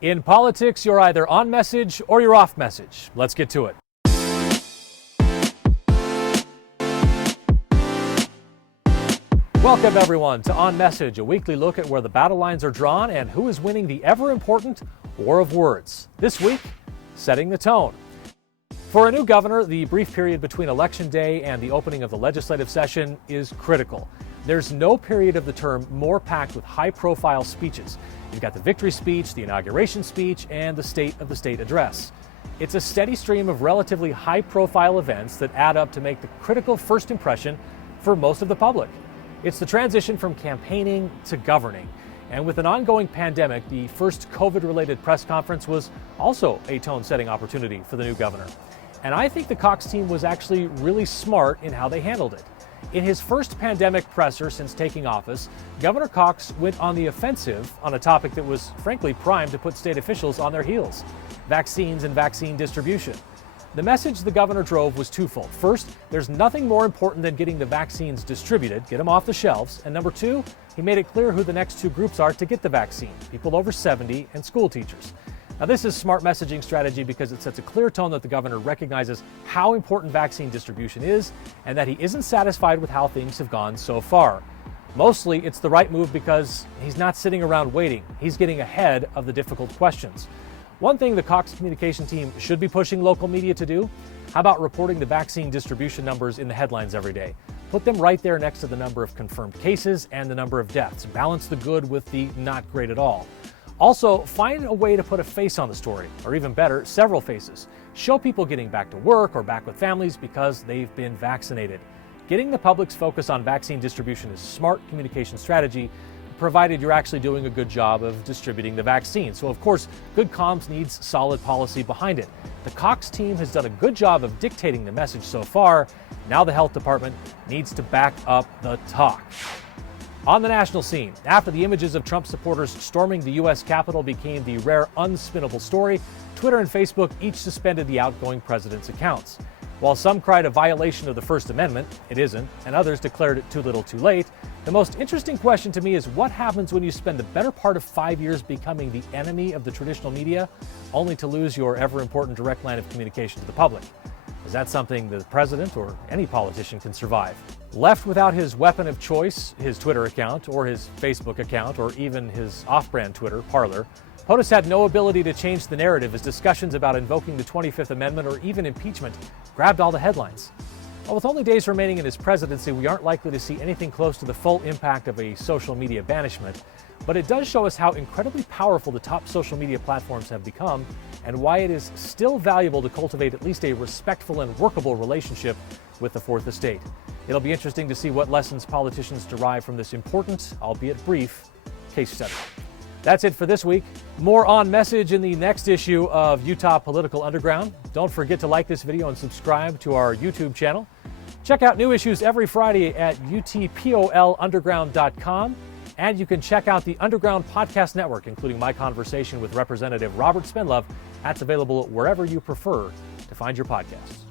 In politics, you're either on message or you're off message. Let's get to it. Welcome, everyone, to On Message, a weekly look at where the battle lines are drawn and who is winning the ever-important war of words. This week, setting the tone. For a new governor, the brief period between Election Day and the opening of the legislative session is critical. There's no period of the term more packed with high-profile speeches. You've got the victory speech, the inauguration speech, and the State of the State address. It's a steady stream of relatively high-profile events that add up to make the critical first impression for most of the public. It's the transition from campaigning to governing. And with an ongoing pandemic, the first COVID-related press conference was also a tone-setting opportunity for the new governor. And I think the Cox team was actually really smart in how they handled it. In his first pandemic presser since taking office, Governor Cox went on the offensive on a topic that was frankly primed to put state officials on their heels: vaccines and vaccine distribution. The message the governor drove was twofold. First, there's nothing more important than getting the vaccines distributed, get them off the shelves. And number two, he made it clear who the next two groups are to get the vaccine: people over 70 and school teachers. Now, this is smart messaging strategy because it sets a clear tone that the governor recognizes how important vaccine distribution is and that he isn't satisfied with how things have gone so far. Mostly, it's the right move because he's not sitting around waiting. He's getting ahead of the difficult questions. One thing the Cox communication team should be pushing local media to do: how about reporting the vaccine distribution numbers in the headlines every day? Put them right there next to the number of confirmed cases and the number of deaths. Balance the good with the not great at all. Also, find a way to put a face on the story, or even better, several faces. Show people getting back to work or back with families because they've been vaccinated. Getting the public's focus on vaccine distribution is smart communication strategy, provided you're actually doing a good job of distributing the vaccine. So, of course, good comms needs solid policy behind it. The Cox team has done a good job of dictating the message so far. Now the health department needs to back up the talk. On the national scene, after the images of Trump supporters storming the U.S. Capitol became the rare unspinnable story, Twitter and Facebook each suspended the outgoing president's accounts. While some cried a violation of the First Amendment, it isn't, and others declared it too little too late, the most interesting question to me is what happens when you spend the better part of 5 years becoming the enemy of the traditional media, only to lose your ever-important direct line of communication to the public? Is that something the president or any politician can survive? Left without his weapon of choice, his Twitter account, or his Facebook account, or even his off-brand Twitter, Parler, POTUS had no ability to change the narrative as discussions about invoking the 25th Amendment or even impeachment grabbed all the headlines. Well, with only days remaining in his presidency, we aren't likely to see anything close to the full impact of a social media banishment, but it does show us how incredibly powerful the top social media platforms have become and why it is still valuable to cultivate at least a respectful and workable relationship with the Fourth Estate. It'll be interesting to see what lessons politicians derive from this important, albeit brief, case study. That's it for this week. More On Message in the next issue of Utah Political Underground. Don't forget to like this video and subscribe to our YouTube channel. Check out new issues every Friday at utpolunderground.com. And you can check out the Underground Podcast Network, including my conversation with Representative Robert Spendlove. That's available wherever you prefer to find your podcasts.